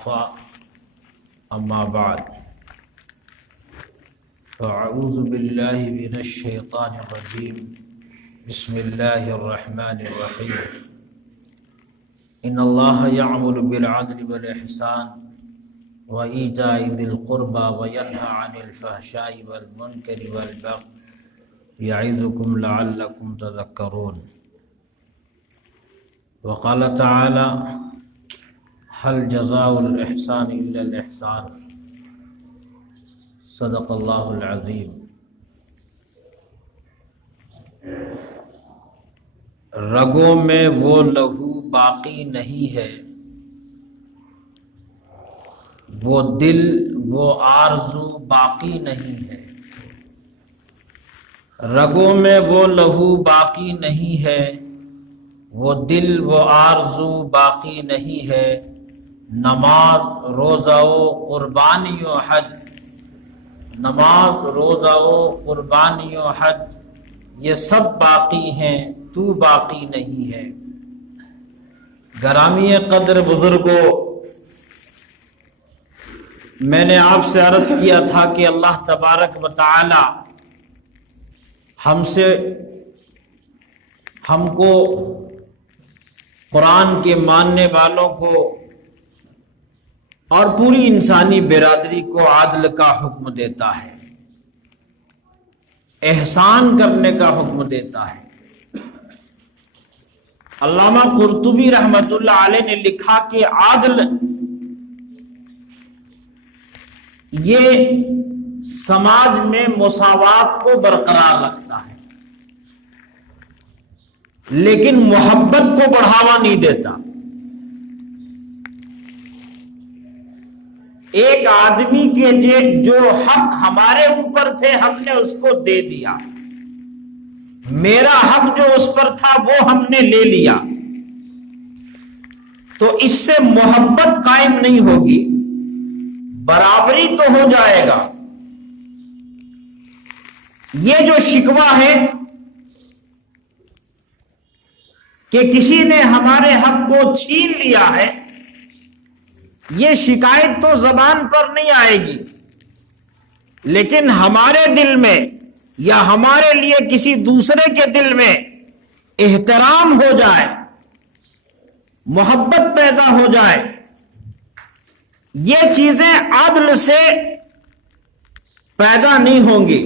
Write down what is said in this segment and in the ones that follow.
المصطفى اما بعد فاعوذ باللہ من الشیطان الرجیم بسم اللہ الرحمن الرحیم ان اللہ یأمر بالعدل والاحسان وإیتاء ذی القربى وینہی عن الفحشاء والمنکر والبغی یعظکم لعلکم تذکرون وقال تعالی هل جزاء الاحسان الا الاحسان صدق اللہ العظیم۔ رگوں میں وہ لہو باقی نہیں ہے، وہ دل وہ آرزو باقی نہیں ہے۔ رگوں میں وہ لہو باقی نہیں ہے، وہ دل وہ آرزو باقی نہیں ہے۔ نماز روزہ و قربانی و حج، نماز روزہ و قربانی و حج یہ سب باقی ہیں، تو باقی نہیں ہے۔ گرامی قدر بزرگوں، میں نے آپ سے عرض کیا تھا کہ اللہ تبارک و تعالی ہم کو قرآن کے ماننے والوں کو اور پوری انسانی برادری کو عدل کا حکم دیتا ہے، احسان کرنے کا حکم دیتا ہے۔ علامہ قرطبی رحمۃ اللہ علیہ نے لکھا کہ عدل یہ سماج میں مساوات کو برقرار رکھتا ہے، لیکن محبت کو بڑھاوا نہیں دیتا۔ ایک آدمی کے جو حق ہمارے اوپر تھے ہم نے اس کو دے دیا، میرا حق جو اس پر تھا وہ ہم نے لے لیا، تو اس سے محبت قائم نہیں ہوگی، برابری تو ہو جائے گا۔ یہ جو شکوہ ہے کہ کسی نے ہمارے حق کو چھین لیا ہے، یہ شکایت تو زبان پر نہیں آئے گی، لیکن ہمارے دل میں یا ہمارے لیے کسی دوسرے کے دل میں احترام ہو جائے، محبت پیدا ہو جائے، یہ چیزیں عدل سے پیدا نہیں ہوں گی۔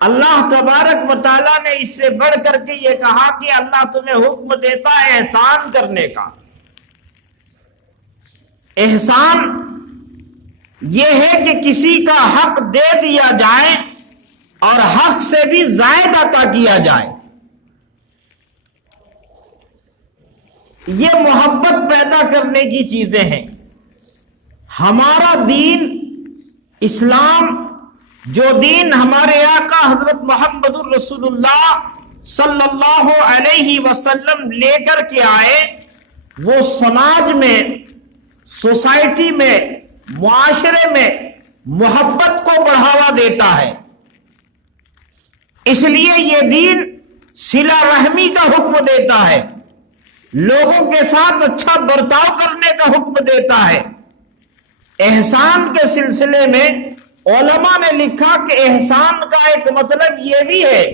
اللہ تبارک و تعالیٰ نے اس سے بڑھ کر کے یہ کہا کہ اللہ تمہیں حکم دیتا ہے احسان کرنے کا۔ احسان یہ ہے کہ کسی کا حق دے دیا جائے اور حق سے بھی زائد عطا کیا جائے، یہ محبت پیدا کرنے کی چیزیں ہیں۔ ہمارا دین اسلام، جو دین ہمارے آقا حضرت محمد الرسول اللہ صلی اللہ علیہ وسلم لے کر کے آئے، وہ سماج میں، سوسائٹی میں، معاشرے میں محبت کو بڑھاوا دیتا ہے۔ اس لیے یہ دین صلہ رحمی کا حکم دیتا ہے، لوگوں کے ساتھ اچھا برتاؤ کرنے کا حکم دیتا ہے۔ احسان کے سلسلے میں علماء نے لکھا کہ احسان کا ایک مطلب یہ بھی ہے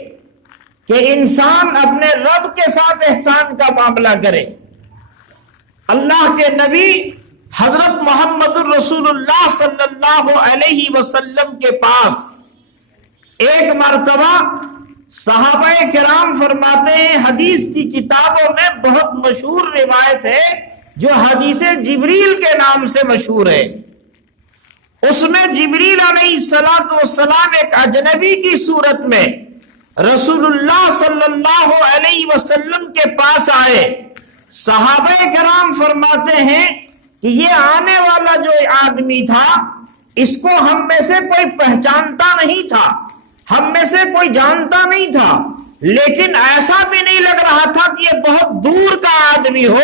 کہ انسان اپنے رب کے ساتھ احسان کا معاملہ کرے۔ اللہ کے نبی حضرت محمد الرسول اللہ صلی اللہ علیہ وسلم کے پاس ایک مرتبہ صحابہ کرام فرماتے ہیں، حدیث کی کتابوں میں بہت مشہور روایت ہے جو حدیث جبریل کے نام سے مشہور ہے۔ اس میں جبریل علیہ السلام ایک اجنبی کی صورت میں رسول اللہ صلی اللہ علیہ وسلم کے پاس آئے۔ صحابہ کرام فرماتے ہیں کہ یہ آنے والا جو آدمی تھا، اس کو ہم میں سے کوئی پہچانتا نہیں تھا، ہم میں سے کوئی جانتا نہیں تھا، لیکن ایسا بھی نہیں لگ رہا تھا کہ یہ بہت دور کا آدمی ہو،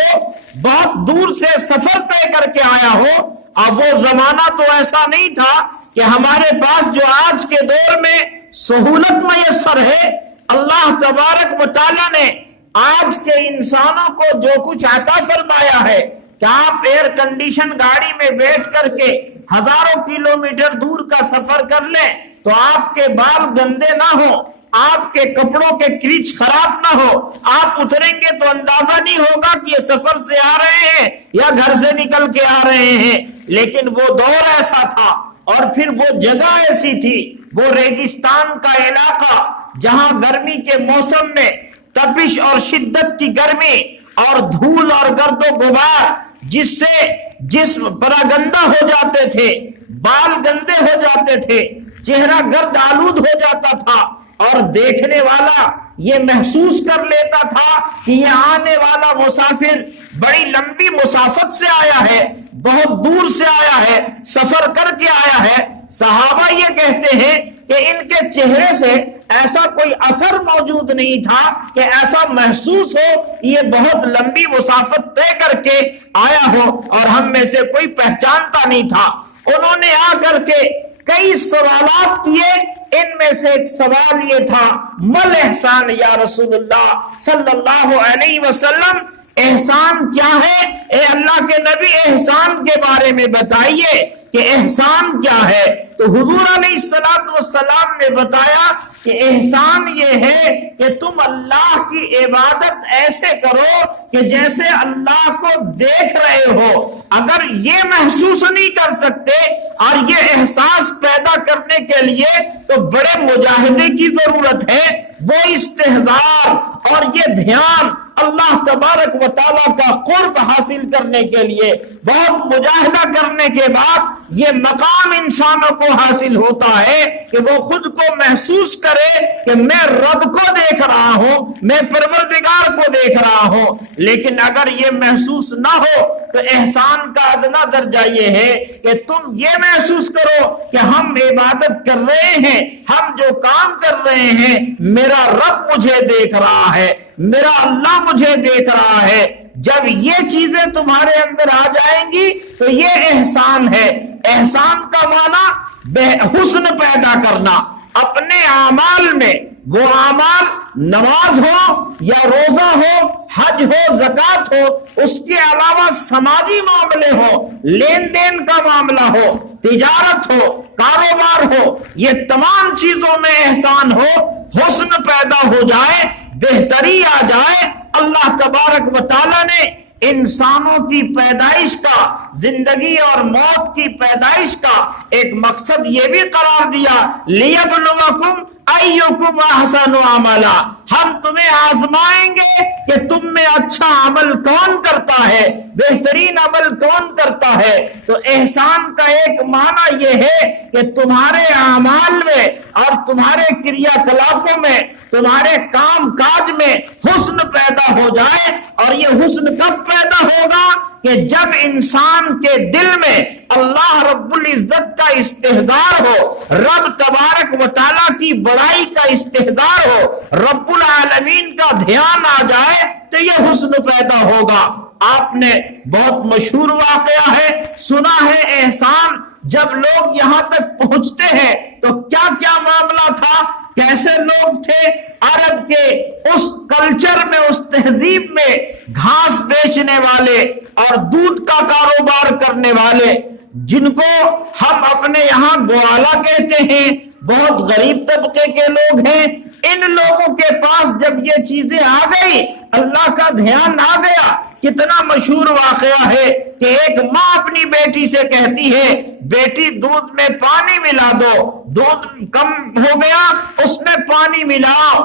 بہت دور سے سفر طے کر کے آیا ہو۔ اب وہ زمانہ تو ایسا نہیں تھا کہ ہمارے پاس جو آج کے دور میں سہولت میسر ہے، اللہ تبارک و تعالیٰ نے آج کے انسانوں کو جو کچھ عطا فرمایا ہے، کہ آپ ایئر کنڈیشن گاڑی میں بیٹھ کر کے ہزاروں کلومیٹر دور کا سفر کر لیں تو آپ کے بال گندے نہ ہو، آپ کے کپڑوں کے کرچ خراب نہ ہو، آپ اتریں گے تو اندازہ نہیں ہوگا کہ یہ سفر سے آ رہے ہیں یا گھر سے نکل کے آ رہے ہیں۔ لیکن وہ دور ایسا تھا اور پھر وہ جگہ ایسی تھی، وہ ریگستان کا علاقہ جہاں گرمی کے موسم میں تپش اور شدت کی گرمی اور دھول اور گرد و غبار جس سے جسم پراگندہ ہو جاتے تھے، بال گندے ہو جاتے تھے، چہرہ گرد آلود ہو جاتا تھا اور دیکھنے والا یہ محسوس کر لیتا تھا کہ یہ آنے والا مسافر بڑی لمبی مسافت سے آیا ہے، بہت دور سے آیا ہے، سفر کر کے آیا ہے۔ صحابہ یہ کہتے ہیں کہ ان کے چہرے سے ایسا کوئی اثر موجود نہیں تھا کہ ایسا محسوس ہو یہ بہت لمبی مسافت طے کر کے آیا ہو اور ہم میں سے کوئی پہچانتا نہیں تھا۔ انہوں نے آ کر کے کئی سوالات کیے، ان میں سے ایک سوال یہ تھا، مل احسان یا رسول اللہ صلی اللہ علیہ وسلم، احسان کیا ہے؟ اے اللہ کے نبی احسان کے بارے میں بتائیے کہ احسان کیا ہے۔ تو حضور علیہ السلام نے بتایا کہ احسان یہ ہے کہ تم اللہ کی عبادت ایسے کرو کہ جیسے اللہ کو دیکھ رہے ہو۔ اگر یہ محسوس نہیں کر سکتے اور یہ احساس پیدا کرنے کے لیے تو بڑے مجاہدے کی ضرورت ہے، وہ استحضار اور یہ دھیان اللہ تبارک و تعالیٰ کا قرب حاصل کرنے کے لیے بہت مجاہدہ کرنے کے بعد یہ مقام انسانوں کو حاصل ہوتا ہے کہ وہ خود کو محسوس کرے کہ میں رب کو دیکھ رہا ہوں، میں پروردگار کو دیکھ رہا ہوں۔ لیکن اگر یہ محسوس نہ ہو تو احسان کا ادنا درجہ یہ ہے کہ تم یہ محسوس کرو کہ ہم عبادت کر رہے ہیں، ہم جو کام کر رہے ہیں میرا رب مجھے دیکھ رہا ہے، میرا اللہ مجھے دیکھ رہا ہے۔ جب یہ چیزیں تمہارے اندر آ جائیں گی تو یہ احسان ہے۔ احسان کا معنی حسن پیدا کرنا اپنے اعمال میں، وہ اعمال نماز ہو یا روزہ ہو، حج ہو، زکوٰۃ ہو، اس کے علاوہ سماجی معاملے ہو، لین دین کا معاملہ ہو، تجارت ہو، کاروبار ہو، یہ تمام چیزوں میں احسان ہو، حسن پیدا ہو جائے، بہتری آ جائے۔ اللہ تبارک و تعالیٰ نے انسانوں کی پیدائش کا، زندگی اور موت کی پیدائش کا ایک مقصد یہ بھی قرار دیا، لِيَبْلُوَكُمْ أَيُّكُمْ أَحْسَنُ عَمَلًا، ہم تمہیں آزمائیں گے کہ تم میں اچھا عمل کون کرتا ہے، بہترین عمل کون کرتا ہے۔ تو احسان کا ایک معنی یہ ہے کہ تمہارے اعمال میں اور تمہارے کریا کلاموں میں، تمہارے کام کاج میں حسن پیدا ہو جائے۔ اور یہ حسن کب پیدا ہوگا؟ کہ جب انسان کے دل میں اللہ رب العزت کا استحضار ہو، رب تبارک و تعالیٰ کی بڑائی کا استحضار ہو، رب العالمین کا دھیان آ جائے تو یہ حسن پیدا ہوگا۔ آپ نے بہت مشہور واقعہ ہے، سنا ہے، احسان جب لوگ یہاں تک پہنچتے ہیں تو کیا کیا معاملہ تھا، کیسے لوگ تھے۔ عرب کے اس کلچر میں، اس تہذیب میں گھاس بیچنے والے اور دودھ کا کاروبار کرنے والے، جن کو ہم اپنے یہاں گوالا کہتے ہیں، بہت غریب طبقے کے لوگ ہیں، ان لوگوں کے پاس جب یہ چیزیں آ گئی، اللہ کا دھیان آ گیا۔ کتنا مشہور واقعہ ہے کہ ایک ماں اپنی بیٹی سے کہتی ہے، بیٹی دودھ میں پانی ملا دو، دودھ کم ہو گیا اس میں پانی ملاؤ۔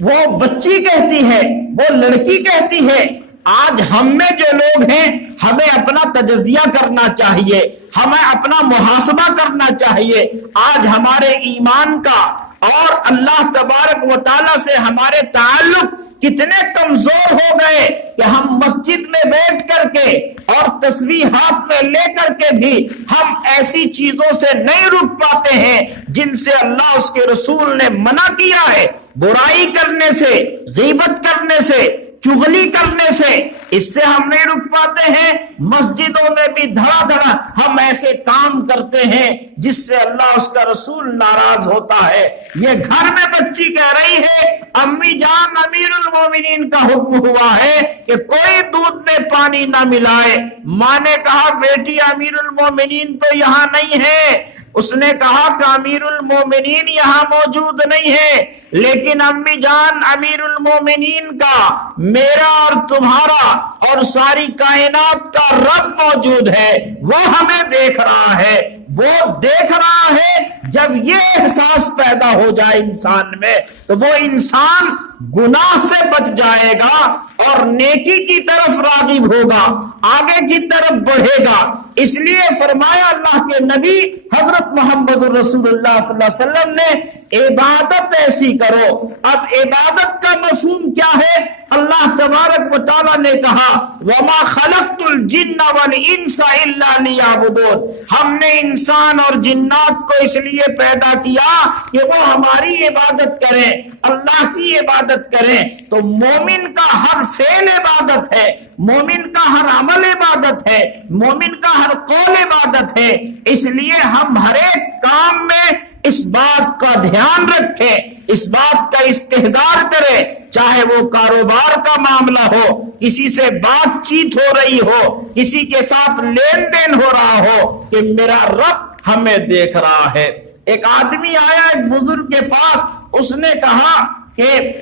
وہ بچی کہتی ہے، وہ لڑکی کہتی ہے، آج ہم میں جو لوگ ہیں ہمیں اپنا تجزیہ کرنا چاہیے، ہمیں اپنا محاسبہ کرنا چاہیے۔ آج ہمارے ایمان کا اور اللہ تبارک و تعالیٰ سے ہمارے تعلق کتنے کمزور ہو گئے کہ ہم مسجد میں بیٹھ کر کے اور تسبیح ہاتھ میں لے کر کے بھی ہم ایسی چیزوں سے نہیں رک پاتے ہیں جن سے اللہ اس کے رسول نے منع کیا ہے۔ برائی کرنے سے، غیبت کرنے سے، چغلی کرنے سے، اس سے ہم نہیں رک پاتے ہیں، مسجدوں میں بھی دھڑا دھڑا ہم ایسے کام کرتے ہیں جس سے اللہ اس کا رسول ناراض ہوتا ہے۔ یہ گھر میں بچی کہہ رہی ہے امی جان امیر المومنین کا حکم ہوا ہے کہ کوئی دودھ میں پانی نہ ملائے۔ ماں نے کہا بیٹی امیر المومنین تو یہاں نہیں ہے۔ اس نے کہا کہ امیر المومنین یہاں موجود نہیں ہے، لیکن امی جان امیر المومنین کا، میرا اور تمہارا اور ساری کائنات کا رب موجود ہے، وہ ہمیں دیکھ رہا ہے۔ وہ دیکھ رہا ہے۔ جب یہ احساس پیدا ہو جائے انسان میں تو وہ انسان گناہ سے بچ جائے گا اور نیکی کی طرف راغب ہوگا، آگے کی طرف بڑھے گا۔ اس لیے فرمایا اللہ کے نبی حضرت محمد رسول اللہ صلی اللہ علیہ وسلم نے عبادت ایسی کرو۔ اب عبادت کا مفہوم کیا ہے؟ اللہ تبارک و تعالیٰ نے کہا وَمَا خَلَقْتُ الْجِنَّ وَالْإِنسَ إِلَّا لِيَعْبُدُونِ، ہم نے انسان اور جنات کو اس لیے پیدا کیا کہ وہ ہماری عبادت کریں، اللہ کی عبادت کریں۔ تو مومن کا ہر فعل عبادت ہے، مومن کا ہر عمل عبادت ہے، مومن کا ہر قول عبادت ہے۔ اس لیے ہم ہر ایک کام میں اس بات کا دھیان رکھیں، اس بات کا استحضار کریں، چاہے وہ کاروبار کا معاملہ ہو، کسی سے بات چیت ہو رہی ہو، کسی کے ساتھ لین دین ہو رہا ہو، کہ میرا رب ہمیں دیکھ رہا ہے۔ ایک آدمی آیا ایک بزرگ کے پاس، اس نے کہا کہ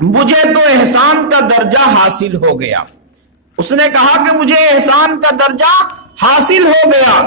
مجھے تو احسان کا درجہ حاصل ہو گیا۔ اس نے کہا کہ مجھے احسان کا درجہ حاصل ہو گیا۔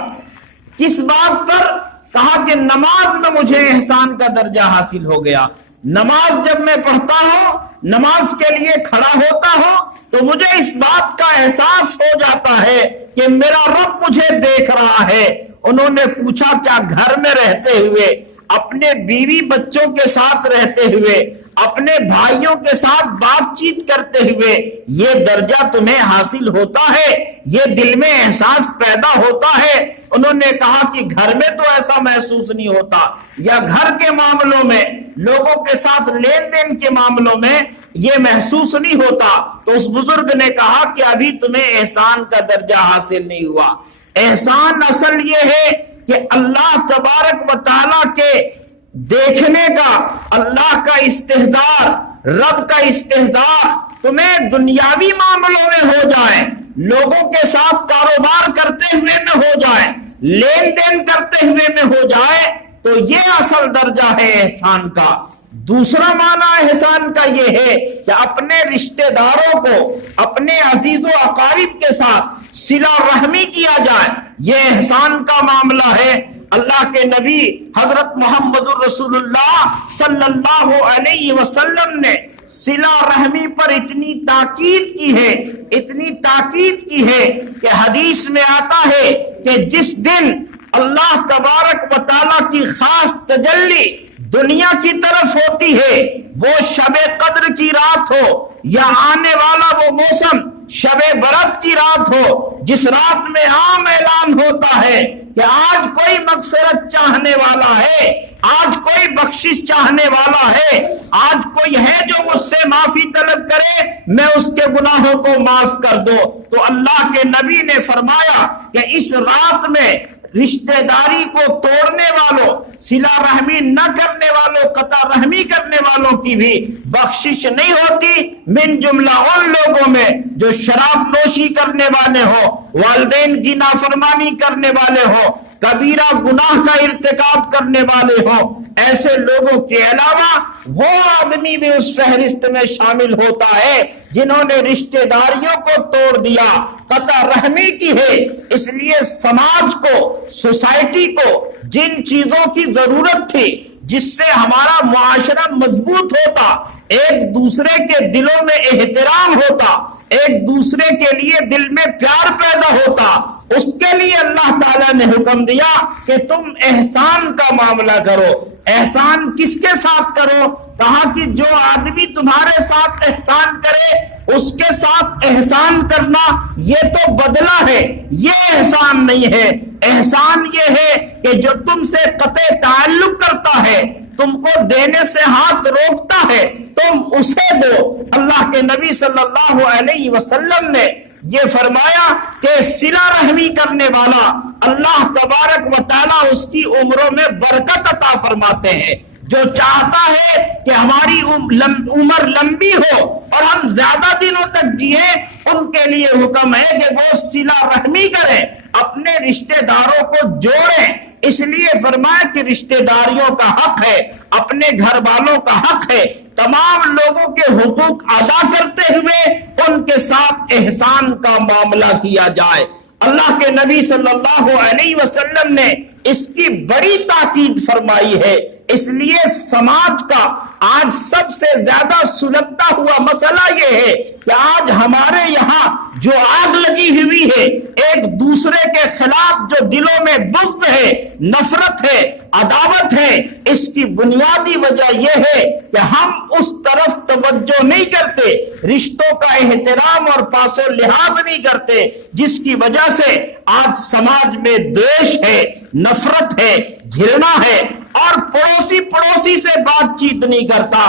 کس بات پر؟ کہا کہ نماز میں مجھے احسان کا درجہ حاصل ہو گیا۔ نماز جب میں پڑھتا ہوں، نماز کے لیے کھڑا ہوتا ہوں، تو مجھے اس بات کا احساس ہو جاتا ہے کہ میرا رب مجھے دیکھ رہا ہے۔ انہوں نے پوچھا کیا گھر میں رہتے ہوئے، اپنے بیوی بچوں کے ساتھ رہتے ہوئے، اپنے بھائیوں کے ساتھ بات چیت کرتے ہوئے یہ درجہ تمہیں حاصل ہوتا ہے، یہ دل میں احساس پیدا ہوتا ہے؟ انہوں نے کہا کہ گھر میں تو ایسا محسوس نہیں ہوتا، یا گھر کے معاملوں میں، لوگوں کے ساتھ لین دین کے معاملوں میں یہ محسوس نہیں ہوتا۔ تو اس بزرگ نے کہا کہ ابھی تمہیں احسان کا درجہ حاصل نہیں ہوا۔ احسان اصل یہ ہے کہ اللہ تبارک و تعالیٰ کے دیکھنے کا، اللہ کا استحضار، رب کا استحضار تمہیں دنیاوی معاملوں میں ہو جائے، لوگوں کے ساتھ کاروبار کرتے ہوئے میں ہو جائے، لین دین کرتے ہوئے میں ہو جائے، تو یہ اصل درجہ ہے احسان کا۔ دوسرا معنی احسان کا یہ ہے کہ اپنے رشتہ داروں کو، اپنے عزیز و اقارب کے ساتھ صلہ رحمی کیا جائے، یہ احسان کا معاملہ ہے۔ اللہ کے نبی حضرت محمد الرسول اللہ صلی اللہ علیہ وسلم نے صلہ رحمی پر اتنی تاکید کی ہے، اتنی تاکید کی ہے کہ حدیث میں آتا ہے کہ جس دن اللہ تبارک و تعالیٰ کی خاص تجلی دنیا کی طرف ہوتی ہے، وہ شب قدر کی رات ہو یا آنے والا وہ موسم شب برات کی رات ہو، جس رات میں عام اعلان ہوتا ہے کہ آج کوئی مغفرت چاہنے والا ہے، آج کوئی بخشش چاہنے والا ہے، آج کوئی ہے جو مجھ سے معافی طلب کرے، میں اس کے گناہوں کو معاف کر دو۔ تو اللہ کے نبی نے فرمایا کہ اس رات میں رشتہ داری کو توڑنے والوں، صلہ رحمی نہ کرنے والوں، قطع رحمی کرنے والوں کی بھی بخشش نہیں ہوتی، من جملہ ان لوگوں میں جو شراب نوشی کرنے والے ہوں، والدین کی نافرمانی کرنے والے ہوں، کبیرہ گناہ کا ارتکاب کرنے والے ہوں، ایسے لوگوں کے علاوہ وہ آدمی بھی اس فہرست میں شامل ہوتا ہے جنہوں نے رشتہ داریوں کو توڑ دیا، قطع رحمی کی ہے۔ اس لیے سماج کو، سوسائٹی کو جن چیزوں کی ضرورت تھی جس سے ہمارا معاشرہ مضبوط ہوتا، ایک دوسرے کے دلوں میں احترام ہوتا، ایک دوسرے کے لیے دل میں پیار پیدا ہوتا، اس کے لیے اللہ تعالیٰ نے حکم دیا کہ تم احسان کا معاملہ کرو۔ احسان کس کے ساتھ کرو؟ کہا کہ جو آدمی تمہارے ساتھ احسان کرے اس کے ساتھ احسان کرنا یہ تو بدلہ ہے، یہ احسان نہیں ہے۔ احسان یہ ہے کہ جو تم سے قطع تعلق کرتا ہے، تم کو دینے سے ہاتھ روکتا ہے، تم اسے دو۔ اللہ کے نبی صلی اللہ علیہ وسلم نے یہ فرمایا کہ صلہ رحمی کرنے والا اللہ تبارک و تعالیٰ اس کی عمروں میں برکت عطا فرماتے ہیں۔ جو چاہتا ہے کہ ہماری عمر لمبی ہو اور ہم زیادہ دنوں تک جیے، ان کے لیے حکم ہے کہ وہ صلہ رحمی کریں، اپنے رشتہ داروں کو جوڑیں۔ اس لیے فرمایا کہ رشتہ داریوں کا حق ہے، اپنے گھر والوں کا حق ہے، تمام لوگوں کے حقوق ادا کرتے ہوئے ان کے ساتھ احسان کا معاملہ کیا جائے۔ اللہ کے نبی صلی اللہ علیہ وسلم نے اس کی بڑی تاکید فرمائی ہے۔ اس لیے سماج کا آج سب سے زیادہ سلگتا ہوا مسئلہ یہ ہے کہ آج ہمارے یہاں جو آگ لگی ہوئی ہے، ایک دوسرے کے خلاف جو دلوں میں بغض ہے، نفرت ہے، عداوت ہے، اس کی بنیادی وجہ یہ ہے کہ ہم اس طرف توجہ نہیں کرتے، رشتوں کا احترام اور پاس و لحاظ نہیں کرتے، جس کی وجہ سے آج سماج میں دوش ہے، نفرت ہے، گھرنا ہے، اور پڑوسی سے بات چیت نہیں کرتا،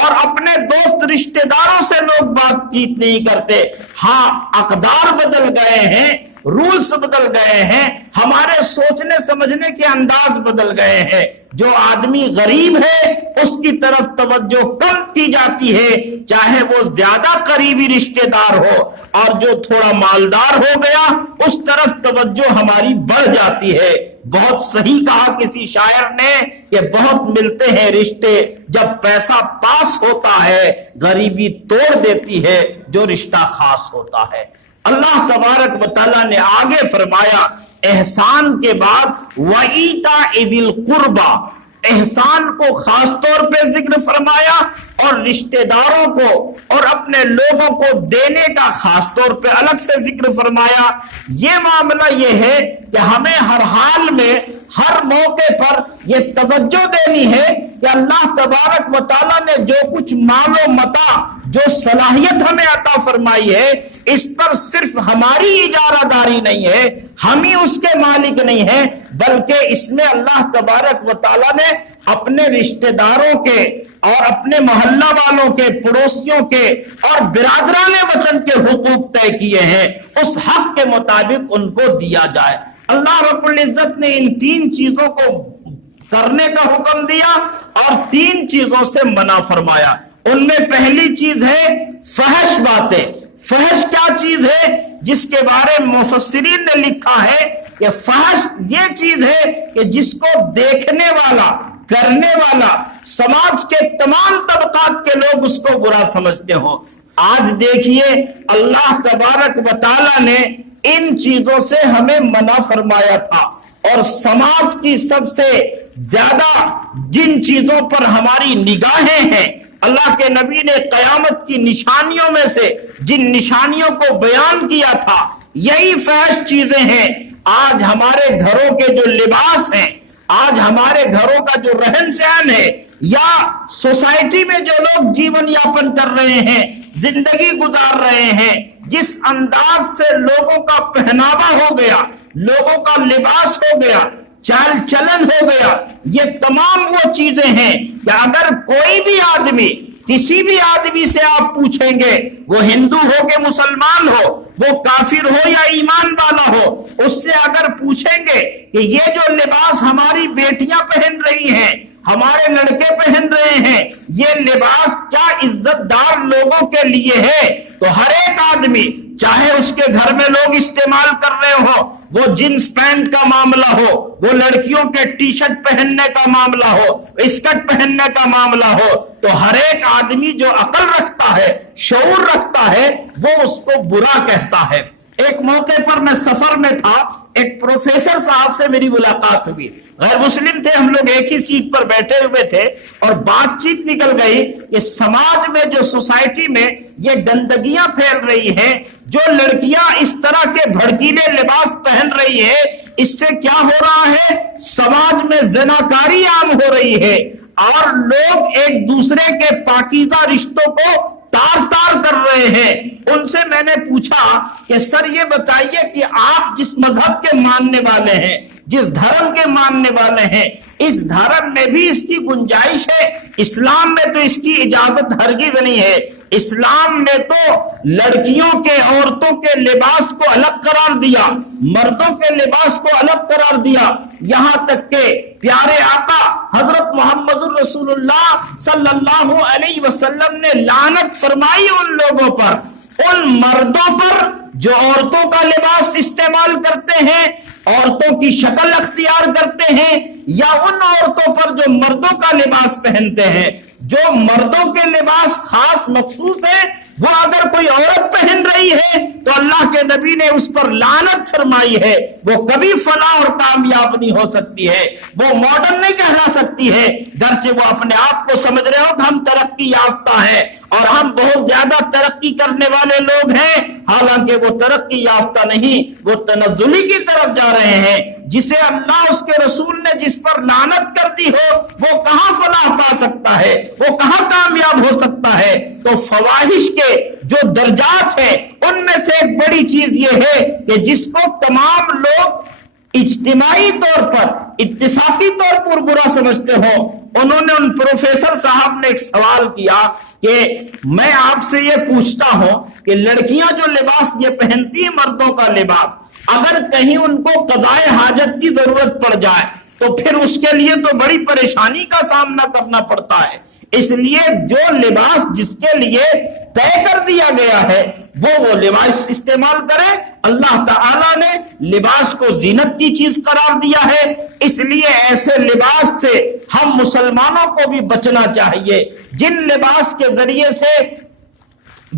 اور اپنے دوست رشتہ داروں سے لوگ بات چیت نہیں کرتے۔ ہاں، اقدار بدل گئے ہیں، رولز بدل گئے ہیں، ہمارے سوچنے سمجھنے کے انداز بدل گئے ہیں۔ جو آدمی غریب ہے اس کی طرف توجہ کم کی جاتی ہے، چاہے وہ زیادہ قریبی رشتہ دار ہو، اور جو تھوڑا مالدار ہو گیا اس طرف توجہ ہماری بڑھ جاتی ہے۔ بہت صحیح کہا کسی شاعر نے کہ بہت ملتے ہیں رشتے، جب پیسہ پاس ہوتا ہے غریبی توڑ دیتی ہے جو رشتہ خاص ہوتا ہے۔ اللہ تبارک و تعالیٰ نے آگے فرمایا، احسان کے بعد وَإِيتَاءِ ذِي الْقُرْبَى، احسان کو خاص طور پہ ذکر فرمایا، اور رشتہ داروں کو اور اپنے لوگوں کو دینے کا خاص طور پہ الگ سے ذکر فرمایا۔ یہ معاملہ یہ ہے کہ ہمیں ہر حال میں، ہر موقع پر یہ توجہ دینی ہے کہ اللہ تبارک و تعالیٰ نے جو کچھ مال و متاع، جو صلاحیت ہمیں عطا فرمائی ہے، اس پر صرف ہماری اجارہ داری نہیں ہے، ہم ہی اس کے مالک نہیں ہیں، بلکہ اس میں اللہ تبارک و تعالیٰ نے اپنے رشتہ داروں کے اور اپنے محلہ والوں کے، پڑوسیوں کے اور برادران وطن کے حقوق طے کیے ہیں، اس حق کے مطابق ان کو دیا جائے۔ اللہ رب العزت نے ان تین چیزوں کو کرنے کا حکم دیا اور تین چیزوں سے منع فرمایا۔ ان میں پہلی چیز ہے فحش باتیں۔ فحش کیا چیز ہے؟ جس کے بارے میں مفسرین نے لکھا ہے کہ فحش یہ چیز ہے کہ جس کو دیکھنے والا، کرنے والا سماج کے تمام طبقات کے لوگ اس کو برا سمجھتے ہوں۔ آج دیکھیے اللہ تبارک و تعالی نے ان چیزوں سے ہمیں منع فرمایا تھا، اور سماج کی سب سے زیادہ جن چیزوں پر ہماری نگاہیں ہیں، اللہ کے نبی نے قیامت کی نشانیوں میں سے جن نشانیوں کو بیان کیا تھا، یہی فحش چیزیں ہیں۔ آج ہمارے گھروں کے جو لباس ہیں، آج ہمارے گھروں کا جو رہن سہن ہے، یا سوسائٹی میں جو لوگ جیون یاپن کر رہے ہیں، زندگی گزار رہے ہیں، جس انداز سے لوگوں کا پہناوا ہو گیا، لوگوں کا لباس ہو گیا، چال چلن ہو گیا، یہ تمام وہ چیزیں ہیں کہ اگر کوئی بھی آدمی، کسی بھی آدمی سے آپ پوچھیں گے، وہ ہندو ہو کہ مسلمان ہو، وہ کافر ہو یا ایمان والا ہو، اس سے اگر پوچھیں گے کہ یہ جو لباس ہماری بیٹیاں پہن رہی ہیں، ہمارے لڑکے پہن رہے ہیں، یہ لباس کیا عزت دار لوگوں کے لیے ہے، تو ہر ایک آدمی، چاہے اس کے گھر میں لوگ استعمال کر رہے ہو، وہ جینس پینٹ کا معاملہ ہو، وہ لڑکیوں کے ٹی شرٹ پہننے کا معاملہ ہو، اسکرٹ پہننے کا معاملہ ہو، تو ہر ایک آدمی جو عقل رکھتا ہے، شعور رکھتا ہے، وہ اس کو برا کہتا ہے۔ ایک موقع پر میں سفر میں تھا، ایک پروفیسر صاحب سے میری ملاقات ہوئی، غیر مسلم تھے، ہم لوگ ایک ہی سیٹ پر بیٹھے ہوئے تھے، اور بات چیت نکل گئی کہ سماج میں، جو سوسائٹی میں یہ گندگیاں پھیل رہی ہیں، جو لڑکیاں اس طرح کے بھڑکیلے لباس پہن رہی ہے، اس سے کیا ہو رہا ہے؟ سماج میں زناکاری عام ہو رہی ہے، اور لوگ ایک دوسرے کے پاکیزہ رشتوں کو تار تار کر رہے ہیں۔ ان سے میں نے پوچھا کہ سر یہ بتائیے کہ آپ جس مذہب کے ماننے والے ہیں، جس دھرم کے ماننے والے ہیں، اس دھرم میں بھی اس کی گنجائش ہے، اسلام میں تو اس کی اجازت ہرگز نہیں ہے۔ اسلام نے تو لڑکیوں کے، عورتوں کے لباس کو الگ قرار دیا، مردوں کے لباس کو الگ قرار دیا، یہاں تک کہ پیارے آقا حضرت محمد الرسول اللہ صلی اللہ علیہ وسلم نے لعنت فرمائی ان لوگوں پر، ان مردوں پر جو عورتوں کا لباس استعمال کرتے ہیں، عورتوں کی شکل اختیار کرتے ہیں، یا ان عورتوں پر جو مردوں کا لباس پہنتے ہیں۔ جو مردوں کے لباس خاص مخصوص ہے، وہ اگر کوئی عورت پہن رہی ہے تو اللہ کے نبی نے اس پر لعنت فرمائی ہے، وہ کبھی فلاح اور کامیاب نہیں ہو سکتی ہے، وہ ماڈرن نہیں کہلا سکتی ہے، گرچہ وہ اپنے آپ کو سمجھ رہے ہو کہ ہم ترقی یافتہ ہیں اور ہم بہت زیادہ ترقی کرنے والے لوگ ہیں، حالانکہ وہ ترقی یافتہ نہیں، وہ تنزلی کی طرف جا رہے ہیں۔ جسے اللہ اس کے رسول نے جس پر لعنت کر دی ہو، وہ کہاں فلاح پا سکتا ہے، وہ کہاں کامیاب ہو سکتا ہے؟ تو فواحش کے جو درجات ہیں ان میں سے ایک بڑی چیز یہ ہے کہ جس کو تمام لوگ اجتماعی طور پر، اتفاقی طور پر برا سمجھتے ہو، انہوں نے ان پروفیسر صاحب نے ایک سوال کیا کہ میں آپ سے یہ پوچھتا ہوں کہ لڑکیاں جو لباس یہ پہنتی ہیں، مردوں کا لباس، اگر کہیں ان کو قضائے حاجت کی ضرورت پڑ جائے تو پھر اس کے لیے تو بڑی پریشانی کا سامنا کرنا پڑتا ہے۔ اس لیے جو لباس جس کے لیے طے کر دیا گیا ہے وہ لباس استعمال کرے۔ اللہ تعالیٰ نے لباس کو زینت کی چیز قرار دیا ہے، اس لیے ایسے لباس سے ہم مسلمانوں کو بھی بچنا چاہیے جن لباس کے ذریعے سے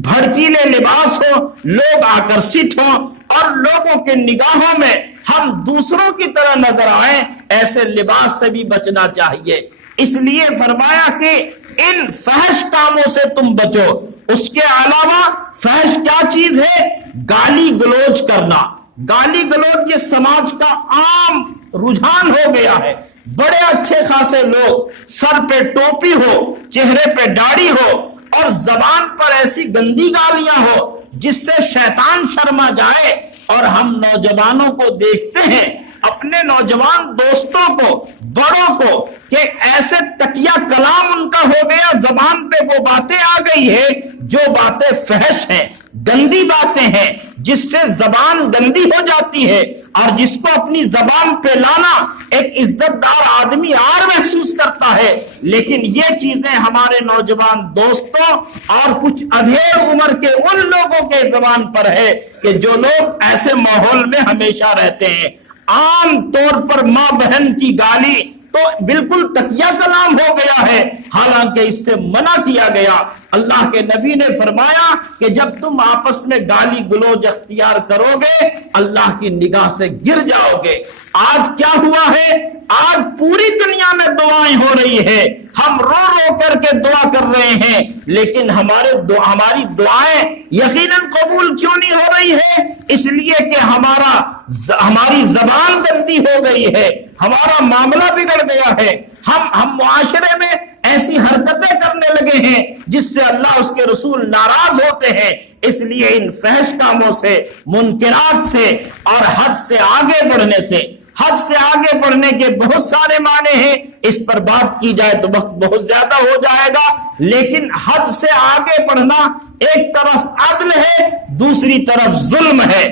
بھڑکیلے لباس ہو، لوگ آکرشت ہوں اور لوگوں کے نگاہوں میں ہم دوسروں کی طرح نظر آئیں، ایسے لباس سے بھی بچنا چاہیے۔ اس لیے فرمایا کہ ان فحش کاموں سے تم بچو۔ اس کے علاوہ فحش کیا چیز ہے؟ گالی گلوچ کرنا۔ گالی گلوچ یہ سماج کا عام رجحان ہو گیا ہے۔ بڑے اچھے خاصے لوگ، سر پہ ٹوپی ہو، چہرے پہ داڑھی ہو اور زبان پر ایسی گندی گالیاں ہو جس سے شیطان شرما جائے، اور ہم نوجوانوں کو دیکھتے ہیں، اپنے نوجوان دوستوں کو، بڑوں کو، کہ ایسے تکیہ کلام ان کا ہو گیا، زبان پہ وہ باتیں آ گئی ہے جو باتیں فحش ہیں، گندی باتیں ہیں، جس سے زبان گندی ہو جاتی ہے، اور جس کو اپنی زبان پہ لانا ایک عزت دار آدمی آر محسوس کرتا ہے۔ لیکن یہ چیزیں ہمارے نوجوان دوستوں اور کچھ ادھیڑ عمر کے ان لوگوں کے زبان پر ہے کہ جو لوگ ایسے ماحول میں ہمیشہ رہتے ہیں۔ عام طور پر ماں بہن کی گالی تو بالکل تکیہ کلام ہو گیا ہے، حالانکہ اس سے منع کیا گیا۔ اللہ کے نبی نے فرمایا کہ جب تم آپس میں گالی گلوچ اختیار کرو گے، اللہ کی نگاہ سے گر جاؤ گے۔ آج کیا ہوا ہے؟ آج پوری دنیا میں دعائیں ہو رہی ہے، ہم رو رو کر کے دعا کر رہے ہیں، لیکن ہماری دعائیں یقیناً قبول کیوں نہیں ہو رہی ہے؟ اس لیے کہ ہماری زبان گندی ہو گئی ہے، ہمارا معاملہ بگڑ گیا ہے، ہم معاشرے میں ایسی حرکتیں کرنے لگے ہیں جس سے اللہ اس کے رسول ناراض ہوتے ہیں۔ اس لیے ان فحش کاموں سے، منکرات سے اور حد سے آگے بڑھنے سے، حد سے آگے بڑھنے کے بہت سارے معنی ہیں، اس پر بات کی جائے تو وقت بہت زیادہ ہو جائے گا، لیکن حد سے آگے بڑھنا ایک طرف عدل ہے، دوسری طرف ظلم ہے۔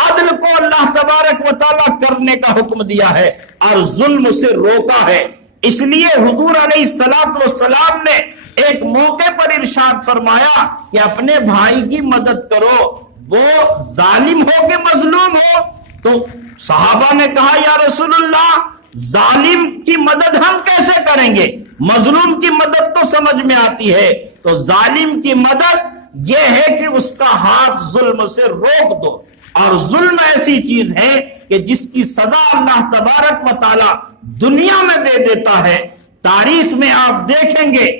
عدل کو اللہ تبارک و تعالیٰ کرنے کا حکم دیا ہے اور ظلم سے روکا ہے۔ اس لیے حضور علیہ الصلوۃ والسلام نے ایک موقع پر ارشاد فرمایا کہ اپنے بھائی کی مدد کرو، وہ ظالم ہو کہ مظلوم ہو۔ تو صحابہ نے کہا یا رسول اللہ، ظالم کی مدد ہم کیسے کریں گے؟ مظلوم کی مدد تو سمجھ میں آتی ہے۔ تو ظالم کی مدد یہ ہے کہ اس کا ہاتھ ظلم سے روک دو، اور ظلم ایسی چیز ہے کہ جس کی سزا اللہ تبارک و تعالی دنیا میں دے دیتا ہے۔ تاریخ میں آپ دیکھیں گے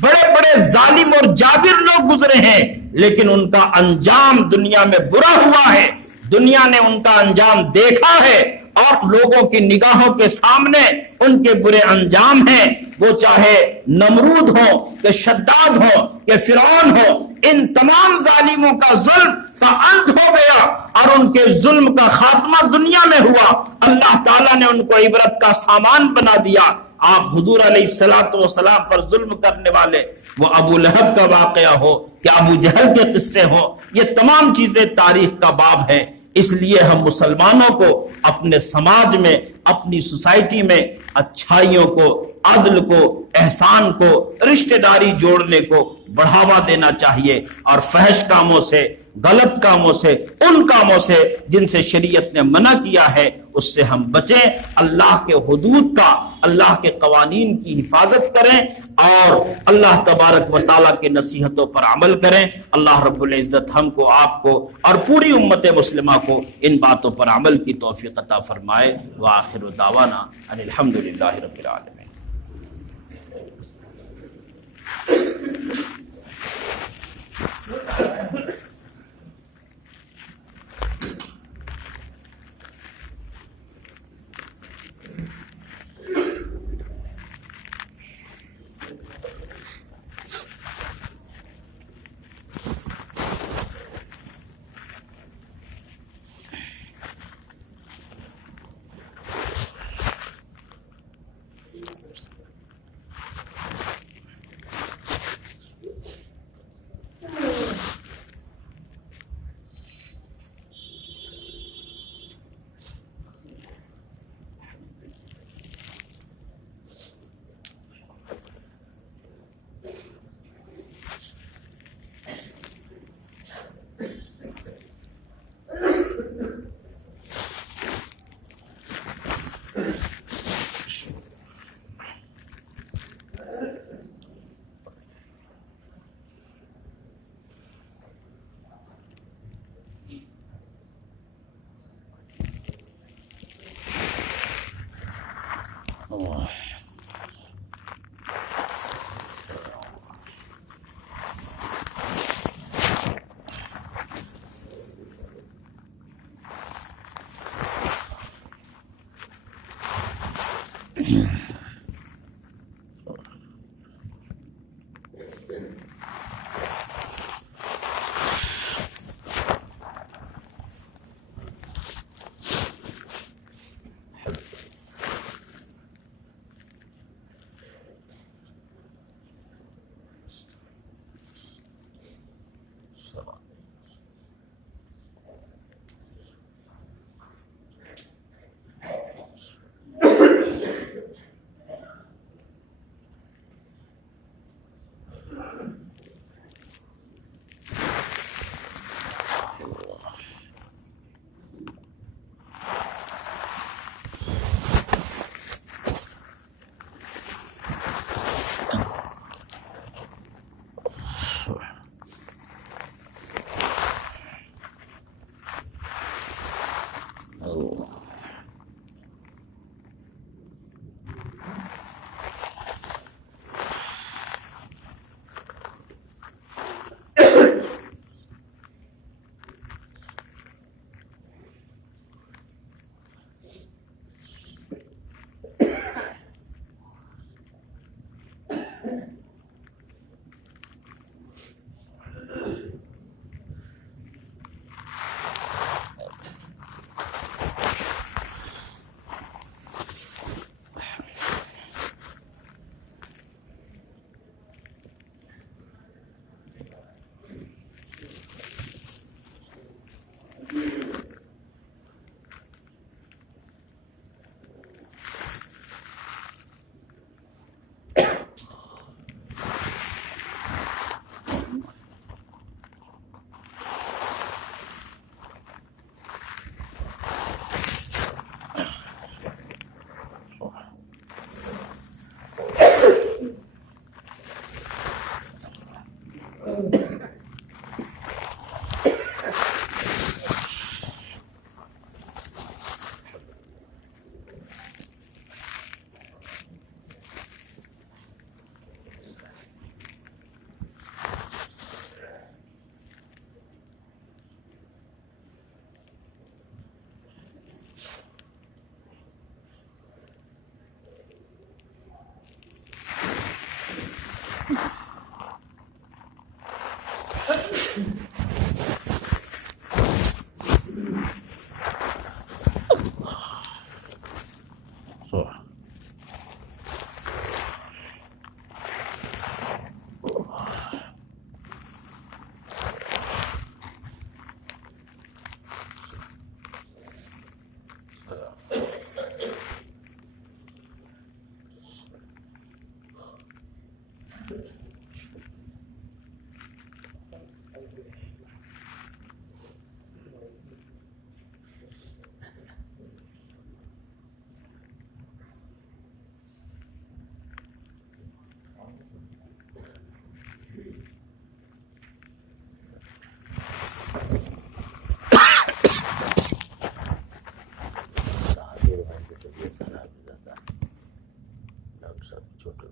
بڑے بڑے ظالم اور جابر لوگ گزرے ہیں، لیکن ان کا انجام دنیا میں برا ہوا ہے، دنیا نے ان کا انجام دیکھا ہے، اور لوگوں کی نگاہوں کے سامنے ان کے برے انجام ہیں۔ وہ چاہے نمرود ہو کہ شداد ہو کہ فرعون ہو، ان تمام ظالموں کا ظلم کا انت ہو گیا اور ان کے ظلم کا خاتمہ دنیا میں ہوا۔ اللہ تعالیٰ نے ان کو عبرت کا سامان بنا دیا۔ آپ حضور علیہ الصلوۃ والسلام پر ظلم کرنے والے وہ ابو لہب کا واقعہ ہو یا ابو جہل کے قصے ہو، یہ تمام چیزیں تاریخ کا باب ہے۔ اس لیے ہم مسلمانوں کو اپنے سماج میں، اپنی سوسائٹی میں اچھائیوں کو، عدل کو، احسان کو، رشتہ داری جوڑنے کو بڑھاوا دینا چاہیے، اور فحش کاموں سے، غلط کاموں سے، ان کاموں سے جن سے شریعت نے منع کیا ہے اس سے ہم بچیں، اللہ کے حدود کا، اللہ کے قوانین کی حفاظت کریں اور اللہ تبارک و تعالیٰ کے نصیحتوں پر عمل کریں۔ اللہ رب العزت ہم کو، آپ کو اور پوری امت مسلمہ کو ان باتوں پر عمل کی توفیق عطا فرمائے۔ وآخر دعوانا ان الحمدللہ رب العالمین۔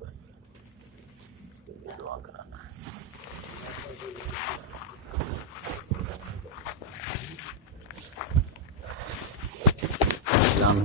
وبرکاتہ۔